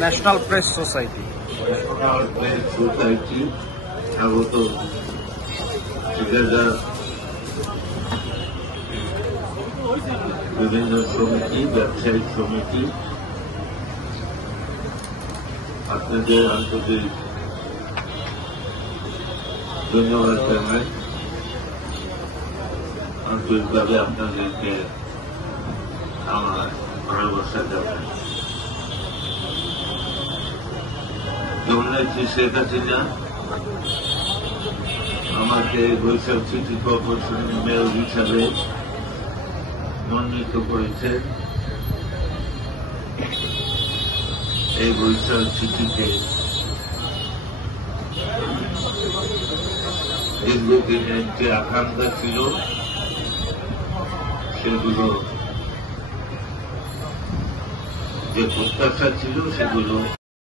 National press society. National press society স্বাগত ঠিকাদার বিভিন্ন সমিতি, ব্যবসায়িক সমিতি, আপনাদের আন্তরিক ধন্যবাদ জানাই। আন্তরিকভাবে আপনাদেরকে আমার ভালোবাসা জানাই। জননেত্রী শেখ হাসিনা আমাকে বরিশাল সিটি কর্পোরেশনের মেয়র হিসাবে মনোনীত করেছেন। এই বরিশাল সিটিতে দীর্ঘদিনের যে আকাঙ্ক্ষা ছিল সেগুলো, যে প্রত্যাশা ছিল সেগুলো